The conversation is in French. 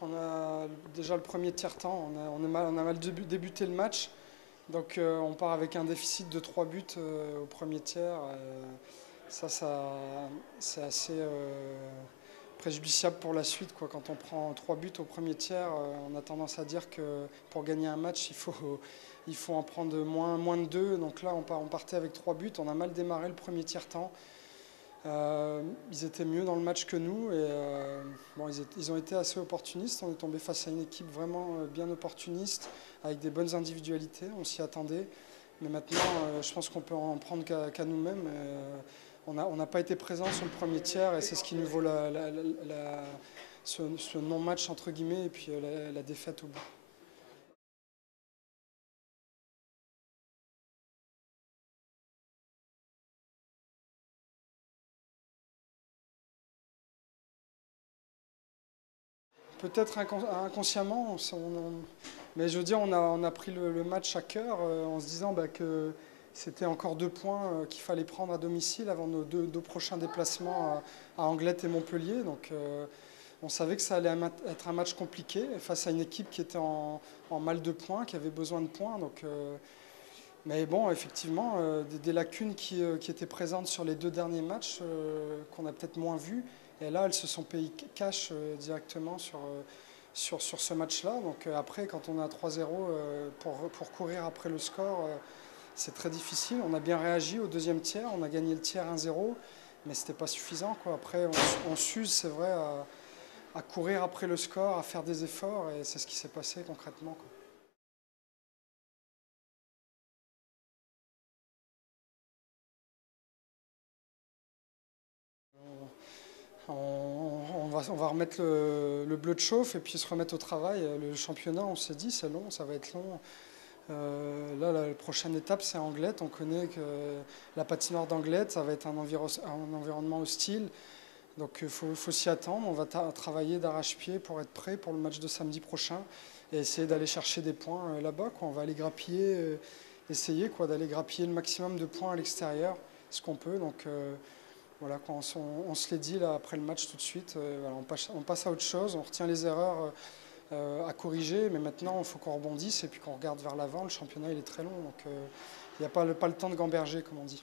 On a déjà le premier tiers-temps, on a mal débuté le match. Donc on part avec un déficit de 3 buts au premier tiers. Ça, c'est assez préjudiciable pour la suite, quoi. Quand on prend 3 buts au premier tiers, on a tendance à dire que pour gagner un match, il faut en prendre moins de 2. Donc là, on partait avec 3 buts. On a mal démarré le premier tiers-temps. Ils étaient mieux dans le match que nous et bon, ils ont été assez opportunistes. On est tombé face à une équipe vraiment bien opportuniste avec des bonnes individualités. On s'y attendait. Mais maintenant, je pense qu'on peut en prendre qu'à nous-mêmes. On n'a pas été présent sur le premier tiers et c'est ce qui nous vaut ce non-match entre guillemets et puis la défaite au bout. Peut-être inconsciemment, mais je veux dire, on a pris le match à cœur en se disant que c'était encore 2 points qu'il fallait prendre à domicile avant nos deux prochains déplacements à Anglet et Montpellier. Donc on savait que ça allait être un match compliqué face à une équipe qui était en mal de points, qui avait besoin de points. Donc, mais bon, effectivement, des lacunes qui étaient présentes sur les 2 derniers matchs qu'on a peut-être moins vues. Et là, elles se sont payées cash directement sur ce match-là. Donc après, quand on a 3-0 pour courir après le score, c'est très difficile. On a bien réagi au deuxième tiers, on a gagné le tiers 1-0, mais c'était pas suffisant, quoi. Après, on s'use, c'est vrai, à courir après le score, à faire des efforts, et c'est ce qui s'est passé concrètement, quoi. On va remettre le bleu de chauffe et puis se remettre au travail. Le championnat, on s'est dit, c'est long, ça va être long. Là, la prochaine étape, c'est Anglet. On connaît que la patinoire d'Anglet, ça va être un environnement hostile. Donc il faut s'y attendre. On va travailler d'arrache-pied pour être prêt pour le match de samedi prochain et essayer d'aller chercher des points là-bas, quoi. On va aller grappiller, essayer, quoi, d'aller grappiller le maximum de points à l'extérieur, ce qu'on peut. Donc voilà, quoi, on se l'est dit là, après le match tout de suite. Voilà, on passe à autre chose, on retient les erreurs à corriger, mais maintenant il faut qu'on rebondisse et puis qu'on regarde vers l'avant. Le championnat il est très long, donc il n'y a pas le temps de gamberger, comme on dit.